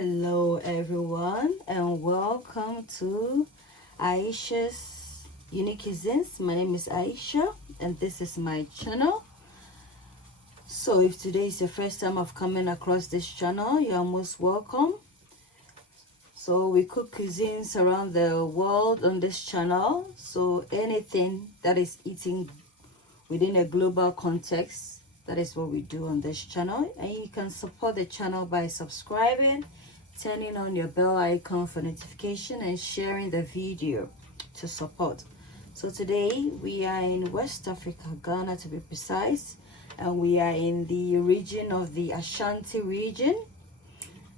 Hello everyone and welcome to Ayesha's Unique Cuisines. My name is Ayesha and this is my channel. So if today is the first time of coming across this channel, you are most welcome. So we cook cuisines around the world on this channel. So anything that is eating within a global context, that is what we do on this channel. And you can support the channel by subscribing, turning on your bell icon for notification, and sharing the video to support. So today we are in West Africa, Ghana to be precise, and we are in the region of the Ashanti region.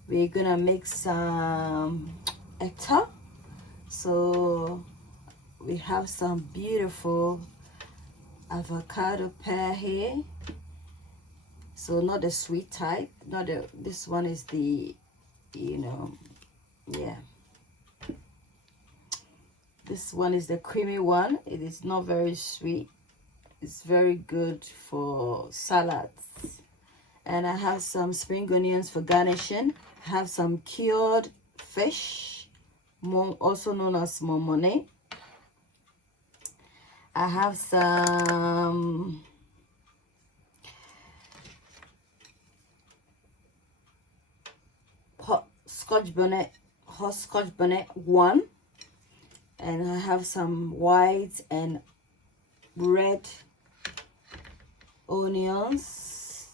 We're gonna make some Etor. So we have some beautiful avocado pear here. So not the sweet type, not the, this one is the, yeah. This one is the creamy one. It is not very sweet. It's very good for salads. And I have some spring onions for garnishing. I have some cured fish, also known as Momoni. I have some hot Scotch bonnet 1, and I have some white and red onions,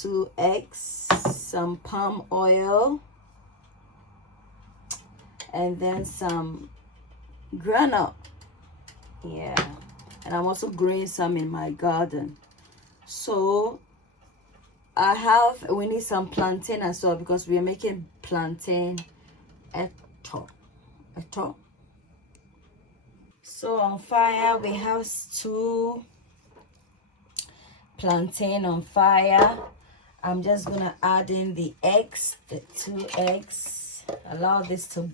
2 eggs, some palm oil, and then some granite. Yeah, and I'm also growing some in my garden. So we need some plantain as well, because we are making plantain Etor. So on fire we have 2 plantain on fire. I'm just gonna add in the eggs, the 2 eggs, allow this to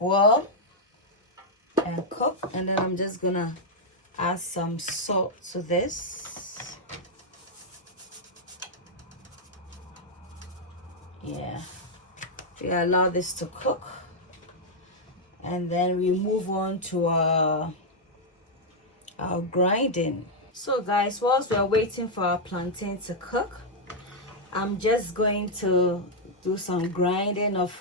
boil and cook, and then I'm just gonna add some salt to this. Yeah, we allow this to cook, and then we move on to our grinding. So guys, whilst we're waiting for our plantain to cook, I'm just going to do some grinding of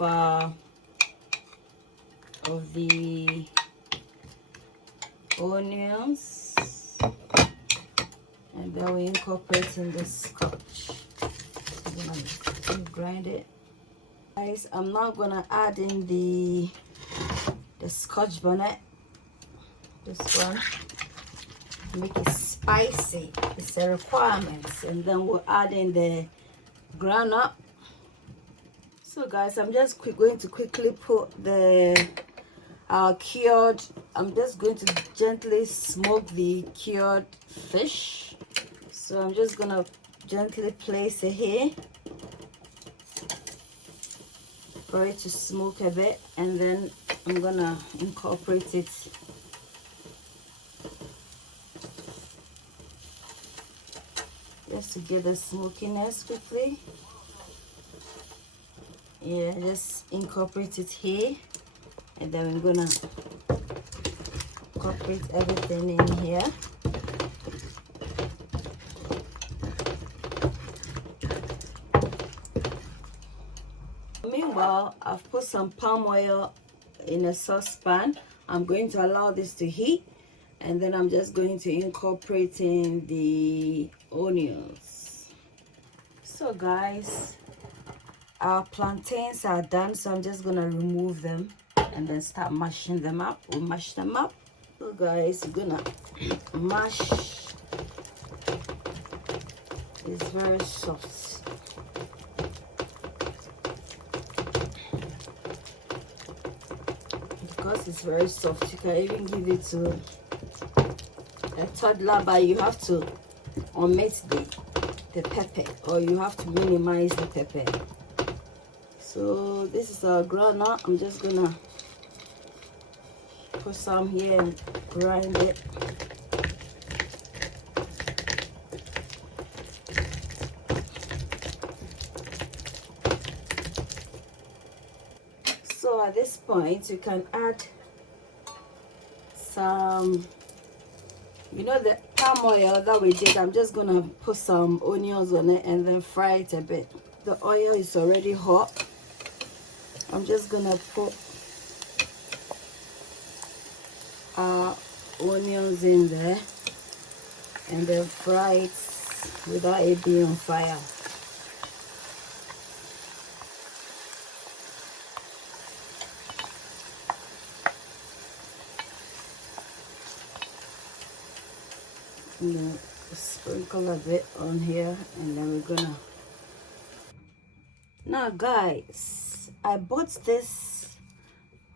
the onions, and then we incorporate in the Scotch. Grind it, guys. I'm now gonna add in the Scotch bonnet, this one, make it spicy. It's a requirement. And then we'll add in the groundnut. So guys, I'm just going to quickly put cured, I'm just going to gently smoke the cured fish. So I'm just gonna gently place it here for it to smoke a bit, and then I'm gonna incorporate it just to get the smokiness quickly. Yeah, just incorporate it here, and then we're gonna incorporate everything in here. Meanwhile, I've put some palm oil in a saucepan. I'm going to allow this to heat, and then I'm just going to incorporate in the onions. So guys, our plantains are done, so I'm just gonna remove them and then start mashing them up. We'll mash them up. So guys, we're gonna mash. It's very soft. Because it's very soft, you can even give it to a toddler, but you have to omit the pepper, or you have to minimize the pepper. So this is our groundnut. I'm just gonna put some here and grind it. So at this point you can add some, you know, the palm oil that we did. I'm just gonna put some onions on it and then fry it a bit. The oil is already hot. I'm just gonna put our onions in there and then fry it without it being on fire. And then sprinkle a bit on here, and then we're gonna. Now guys, I bought this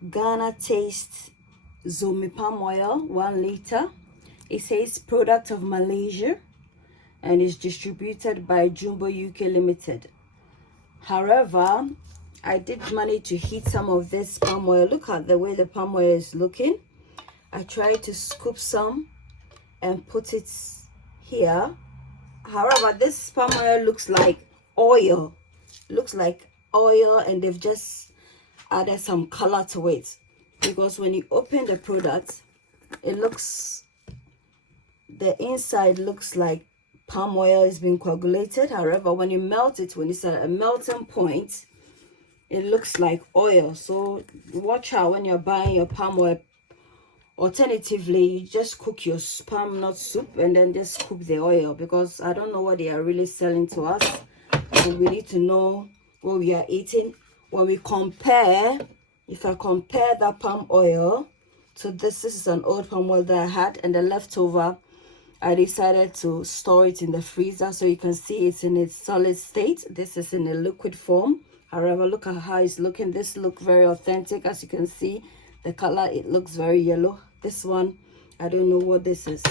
Ghana Taste Zomi palm oil, 1 liter. It says product of Malaysia and is distributed by Jumbo UK Limited. However, I did manage to heat some of this palm oil. Look at the way the palm oil is looking. I tried to scoop some and put it here. However, this palm oil looks like oil. Looks like oil, and they've just added some color to it, because when you open the product, it looks, the inside looks like palm oil is being coagulated. However, when you melt it, when it's at a melting point, it looks like oil. So watch out when you're buying your palm oil. Alternatively, you just cook your palm nut soup and then just scoop the oil, because I don't know what they are really selling to us, and we need to know what we are eating. When we compare, if I compare that palm oil to this is an old palm oil that I had, and the leftover, I decided to store it in the freezer so you can see it's in its solid state. This is in a liquid form. However, look at how it's looking. This looks very authentic. As you can see, the color, it looks very yellow. This one, I don't know what this is.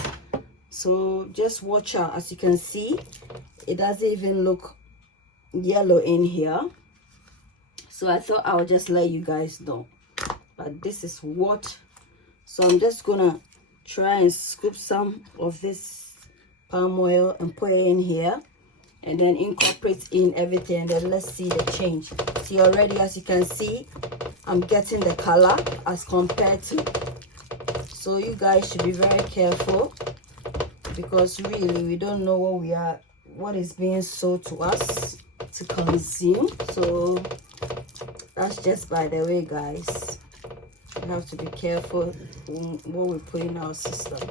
So just watch out. As you can see, it doesn't even look yellow in here. So I thought I would just let you guys know. But this is what. So I'm just gonna try and scoop some of this palm oil and put it in here, and then incorporate in everything, and then let's see the change. See, already, as you can see, I'm getting the color as compared to. So you guys should be very careful, because really we don't know what is being sold to us to consume. So that's just by the way, guys. We have to be careful what we put in our system.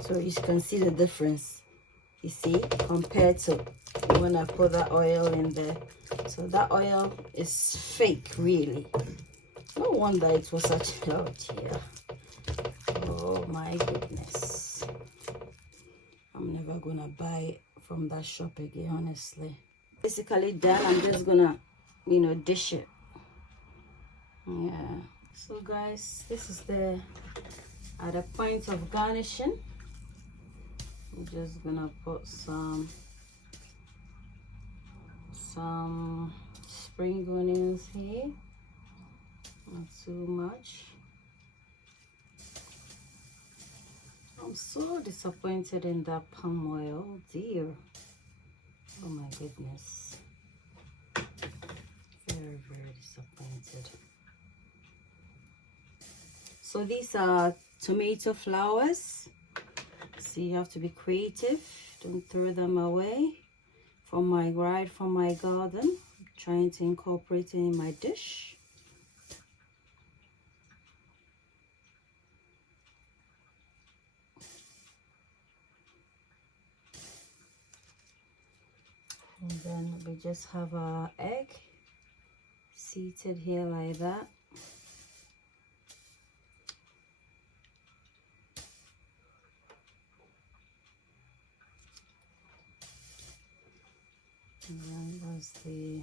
So you can see the difference, you see, compared to when I put that oil in there. So that oil is fake, really. No wonder it was such out here. Oh my goodness. I'm never gonna buy from that shop again, honestly. Basically done. I'm just gonna, you know, dish it. Yeah. So guys, this is the at the point of garnishing. I'm just gonna put some spring onions here, not too much. I'm so disappointed in that palm oil, oh dear. Oh my goodness, very disappointed. So these are tomato flowers. So you have to be creative, don't throw them away. From my garden, I'm trying to incorporate it in my dish. And then we just have our egg seated here like that. And then that's the,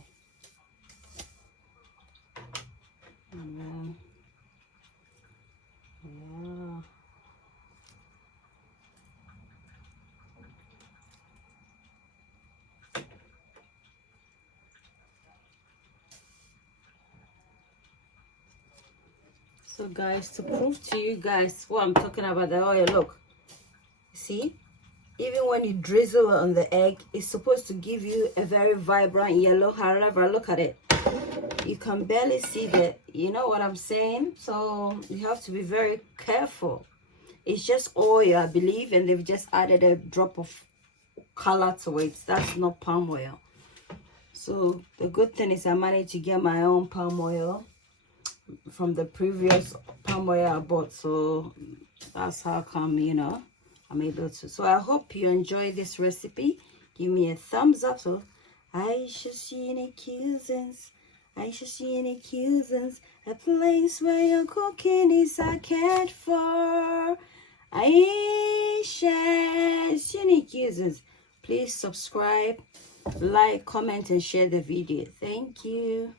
and then, yeah. So guys, to prove to you guys what I'm talking about, the oil, look, see, even when you drizzle it on the egg, it's supposed to give you a very vibrant yellow. However, look at it, you can barely see that, you know what I'm saying? So you have to be very careful. It's just oil, I believe, and they've just added a drop of color to it. That's not palm oil. So the good thing is I managed to get my own palm oil from the previous palm oil I bought, so that's how come, you know, I'm able to. So I hope you enjoy this recipe. Give me a thumbs up. So Ayesha's Unique Cuisines, Ayesha's Unique Cuisines, a place where your cooking is cared for. Ayesha's Unique Cuisines. Please subscribe, like, comment, and share the video. Thank you.